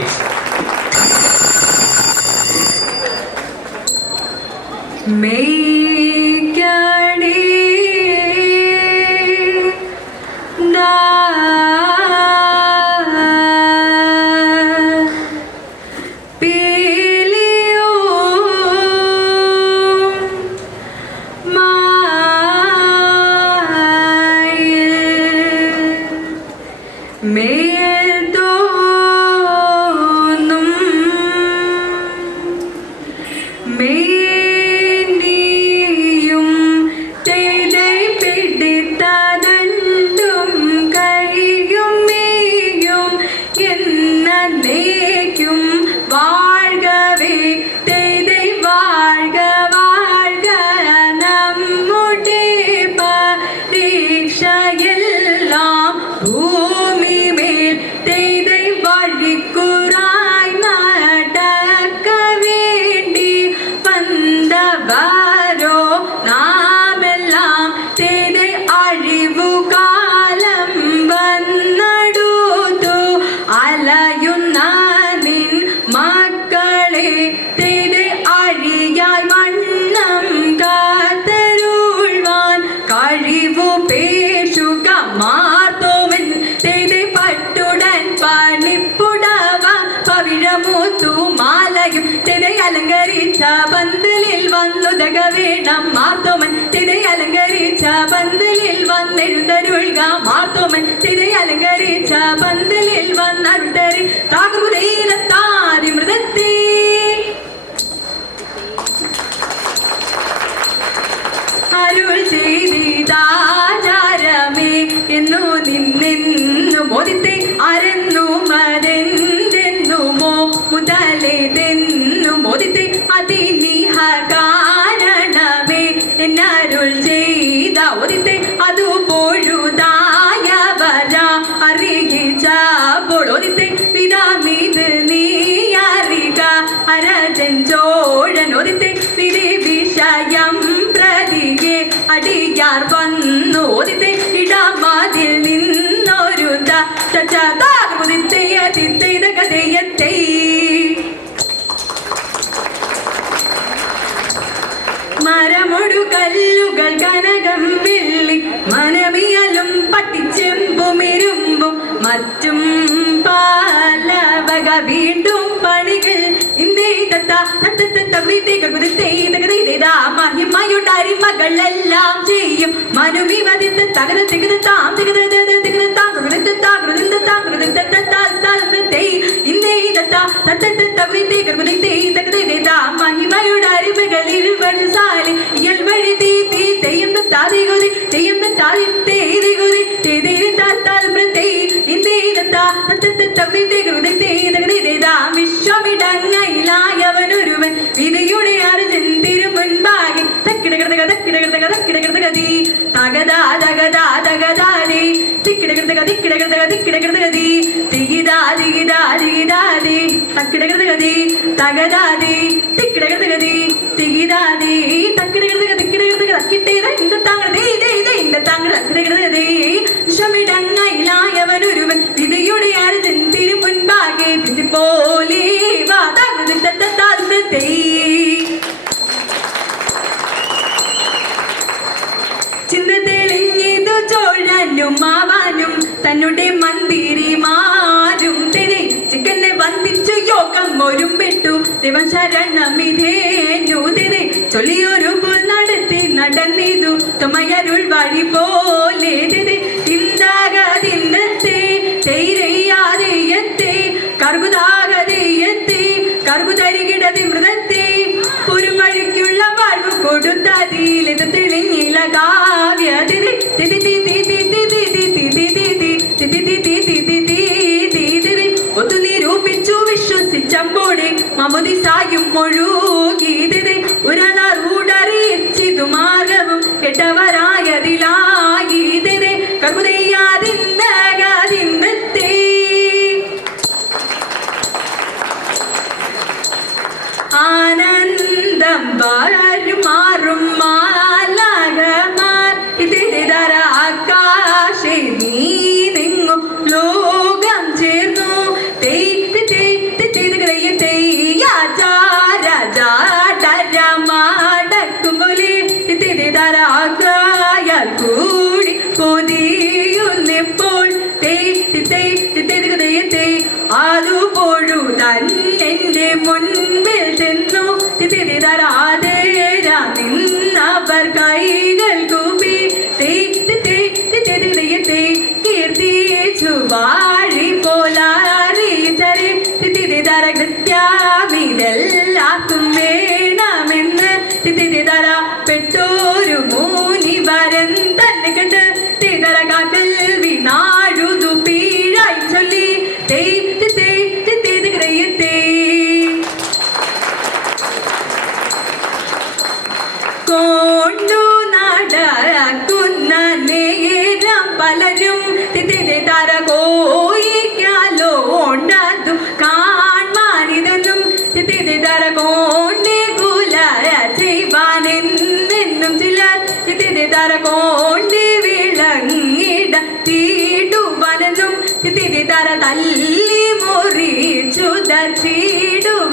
Parabéns. Meio അലങ്കരിച്ച പന്തലിൽ വന്നുതക വേണം മാർത്തോമൻ തിരെ അലങ്കരിച്ച പന്തലിൽ വന്നെഴുതരുൾക മാർത്തോമൻ തിരെ അലങ്കരിച്ച പന്തലിൽ വന്നരുതരി അരജൻ ചോഴൻ ഓദിത്തെ വിധി വിഷയം പ്രതിയെ അടിയാർ വന്നു. ഓദിത്തെ ഇടമാതിൽ നിന്നൊരു കഥയത്തെ മരമൊടു കല്ലുകൾ കനകം വെള്ളി മനമിയലും പട്ടിച്ചെമ്പുമിരുമ്പും മറ്റും പാലവക വീണ്ടും പണികൾ ഹിമ്മയുണ്ടാരി മകളെല്ലാം ചെയ്യും. മനുമി വതിത്ത് തകര് തികര് താം തികര് തികര് താം കൃതിത്ത് താ. കൃതിന്ത താ കൃതിന്ത തത്താൽ താൽ കൃതൈ ഇന്നേ ഇതത്ത തത്തത്ത് തവൃത്തെ കൃതിത്തെ തകൃതി തേതാ. മഹിമയുണ്ടാരി മകൾ ഇരുവൾ സാലി ഇയൽ വഴി തീ തീ തെയ്യം താതി ഗുരി തെയ്യം താതി തേതി ഗുരി തേതേരി താത്താൽ ക്ഷമിടങ്ങയിലായവനൊരുവൻ ലോകം ഒരുമ്പിട്ടു ദിവസരണമിതേ നൂതിനെ ചൊല്ലിയൊരു നടത്തി നടന്നിതു. തുമയരുൾ വഴി പോലെ തിന്താകതിന്നത്തെ തെയ്യാതെയത്തെ കർബുതാകതെയത്തെ കർബുതരികിടതി തിരി മുഴുകിയതേ ഒരാളാ കൂടി കൊതിയുന്നിപ്പോൾ തേട്ടി തേട്ടി തെരുകതയത്തെ തന്നെ മുൻപിൽ ചെന്നു. തിരിതരാതെ നിന്നവർ കൈകൾ കൂപ്പി തേട്ടി തേട്ടി തെരുകതയത്തെ കീർത്തിച്ചു വാ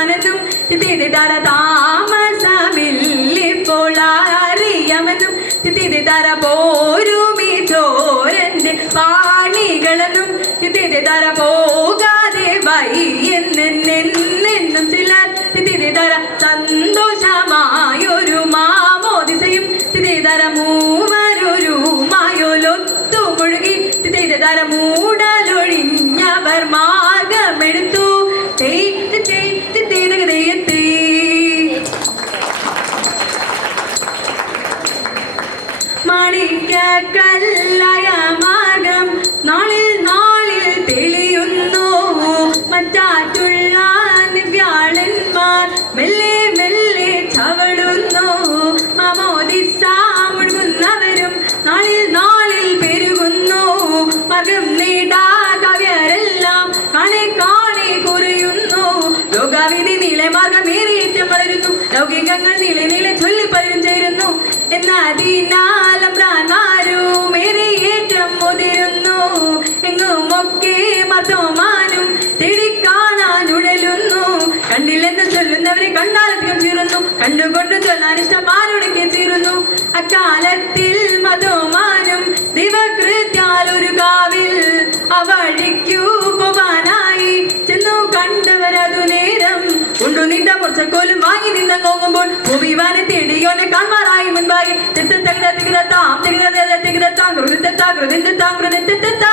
ദീടുവനെന്നും തിരിതര താമസമില്ലിപ്പോൾ അറിയമനും തിരെ പോരുമി ചോരന്റെ പാണികളെന്നും തിരിതര പോകാതെ വയ്യെന്നെന്നും ചിലർ തിരെ തര സന്തോഷമായൊരു മാമോദിസയും തിരെ തര മാണിക്കല്ലായ മാർഗം നാളിൽ നാളിൽ തെളിയുന്നു. മെല്ലെ മെല്ലെ നാളിൽ നാളിൽ ലൗകികങ്ങൾ നീളെ നീളെ ചൊല്ലി പലരും ചേരുന്നു. എന്നതിനാലം ചൊല്ലുന്നവരെ കണ്ടാലധികം ചീറുന്നു കണ്ടുകൊണ്ട് ചൊല്ലാൻ ഇഷ്ടമാരോടൊക്കെ ചീറുന്നു അക്കാലത്തിൽ മതോമാനം ദിവകൃത്യാലൊരു കാവിൽ അവഴിക്കു പോവാനായി ചെന്നു കണ്ടവരതു നേരം ഉണ്ടു നിന്റെ മുറച്ചക്കോലും വാങ്ങി നിന്ന നോക്കുമ്പോൾ ഭൂമിവാനെ തേടിയോനെ കാണാറായി മുൻപായി തിത്തത്തകിട തികിടത്താം തികിട തികിടത്താം കൃതിത്താ കൃതിത്താം കൃതിത്താ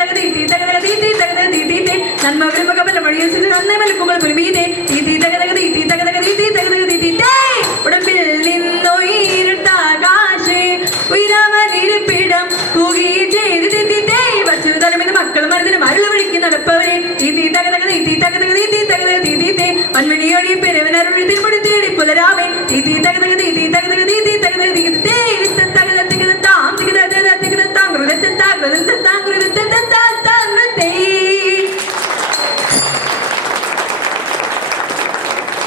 തീതേ നന്മ വരുമക പല മൊഴിയിൽ തീ നന്ദി മലക്കുകൾ പുലിമീതേ ഈ തീതകളകതി തീതകളകതി തീതകളകതി തീതേ ഉടമ്പിൽ നിന്നൊയിരുട്ടാകാശേ ഉയരാമലിരിപ്പിടം കൂകി ചെയ്ത് തിത്തിത്തേ വച്ചു തലമിന് മക്കളും മരുന്നിന് മരുള വിളിക്ക് നടപ്പവരെ ഈ തീതകതകതി തീതകതകതി തീ തേ മൺമണിയോടി പെരവനരുളി തിരുമുടി തേടി പുലരാമേ തീ തീതകതകതി തീതകതകതി